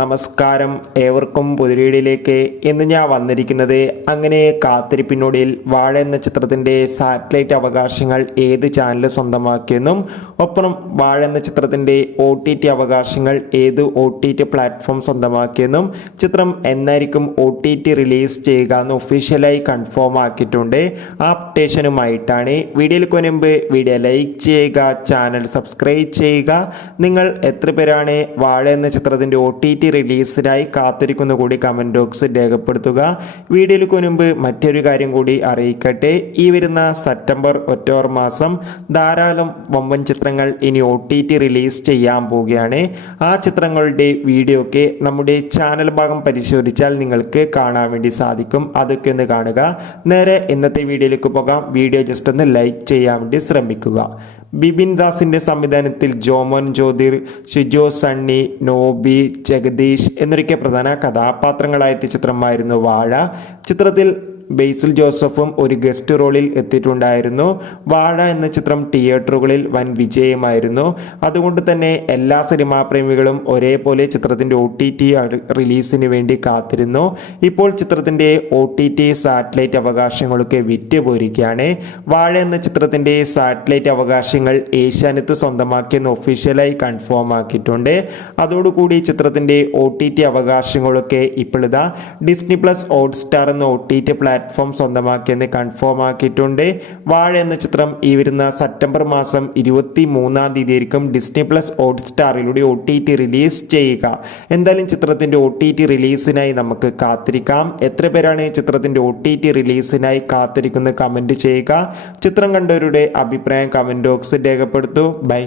നമസ്കാരം, ഏവർക്കും പുതിരീടിലേക്ക്. ഇന്ന് ഞാൻ വന്നിരിക്കുന്നത് അങ്ങനെ കാത്തിരിപ്പിനൊടുവിൽ വാഴ എന്ന ചിത്രത്തിൻ്റെ സാറ്റലൈറ്റ് അവകാശങ്ങൾ ഏത് ചാനൽ സ്വന്തമാക്കിയെന്നും ഒപ്പം വാഴ എന്ന ചിത്രത്തിൻ്റെ OTT അവകാശങ്ങൾ ഏത് OTT പ്ലാറ്റ്ഫോം സ്വന്തമാക്കിയെന്നും ചിത്രം എന്നായിരിക്കും OTT റിലീസ് ചെയ്യുക എന്ന് ഒഫീഷ്യലായി കൺഫേം ആക്കിയിട്ടുണ്ട്. ആ അപ്ഡേഷനുമായിട്ടാണ് വീഡിയോയിൽ മുൻപ് വീഡിയോ ലൈക്ക് ചെയ്യുക, ചാനൽ സബ്സ്ക്രൈബ് ചെയ്യുക. നിങ്ങൾ എത്ര പേരാണ് വാഴ എന്ന ചിത്രത്തിൻ്റെ OTT റിലീസിനായി കാത്തിരിക്കുന്ന കൂടി കമൻറ്റ് ബോക്സിൽ രേഖപ്പെടുത്തുക. വീഡിയോയിലേക്ക് മുൻപ് മറ്റൊരു കാര്യം കൂടി അറിയിക്കട്ടെ. ഈ വരുന്ന സെപ്റ്റംബർ ഒക്ടോബർ മാസം ധാരാളം വമ്പൻ ചിത്രങ്ങൾ ഇനി OTT റിലീസ് ചെയ്യാൻ പോവുകയാണ്. ആ ചിത്രങ്ങളുടെ വീഡിയോ ഒക്കെ നമ്മുടെ ചാനൽ ഭാഗം പരിശോധിച്ചാൽ നിങ്ങൾക്ക് കാണാൻ വേണ്ടി സാധിക്കും. അതൊക്കെ ഒന്ന് കാണുക. നേരെ ഇന്നത്തെ വീഡിയോയിലേക്ക് പോകാം. വീഡിയോ ജസ്റ്റ് ഒന്ന് ലൈക്ക് ചെയ്യാൻ വേണ്ടി ശ്രമിക്കുക. ബിപിൻ ദാസിൻ്റെ സംവിധാനത്തിൽ ജോമോൻ ജ്യോതിർ, ഷിജോ സണ്ണി, നോബി, ജഗദീഷ് എന്നൊക്കെ പ്രധാന കഥാപാത്രങ്ങളായെത്തിയ ചിത്രമായിരുന്നു വാഴ. ചിത്രത്തിൽ ബേസിൽ ജോസഫും ഒരു ഗസ്റ്റ് റോളിൽ എത്തിയിട്ടുണ്ടായിരുന്നു. വാഴ എന്ന ചിത്രം തിയേറ്ററുകളിൽ വൻ വിജയമായിരുന്നു. അതുകൊണ്ട് തന്നെ എല്ലാ സിനിമാ പ്രേമികളും ഒരേപോലെ ചിത്രത്തിൻ്റെ OTT റിലീസിന് വേണ്ടി കാത്തിരുന്നു. ഇപ്പോൾ ചിത്രത്തിൻ്റെ OTT സാറ്റലൈറ്റ് അവകാശങ്ങളൊക്കെ വിറ്റുപോയിരിക്കുകയാണ്. വാഴ എന്ന ചിത്രത്തിൻ്റെ സാറ്റലൈറ്റ് അവകാശങ്ങൾ ഏഷ്യാനെറ്റ് സ്വന്തമാക്കിയെന്ന് ഒഫീഷ്യലായി കൺഫേം ആക്കിയിട്ടുണ്ട്. അതോടുകൂടി ചിത്രത്തിൻ്റെ OTT അവകാശങ്ങളൊക്കെ ഇപ്പോൾ ഇതാ Disney+ ഹോട്ട്സ്റ്റാർ എന്ന OTT പ്ലാറ്റ്ഫോം സ്വന്തമാക്കിയെന്ന് കൺഫേം ആക്കിയിട്ടുണ്ട്. വാഴ എന്ന ചിത്രം ഈ വരുന്ന സെപ്റ്റംബർ മാസം 23-ാം തീയതി ആയിരിക്കും Disney+ ഹോട്ട്സ്റ്റാറിലൂടെ OTT റിലീസ് ചെയ്യുക. എന്തായാലും ചിത്രത്തിൻ്റെ OTT റിലീസിനായി നമുക്ക് കാത്തിരിക്കാം. എത്ര പേരാണ് ചിത്രത്തിൻ്റെ OTT റിലീസിനായി കാത്തിരിക്കുന്നത് കമൻറ്റ് ചെയ്യുക. ചിത്രം കണ്ടവരുടെ അഭിപ്രായം കമൻറ്റ് ബോക്സിൽ രേഖപ്പെടുത്തൂ. ബൈ.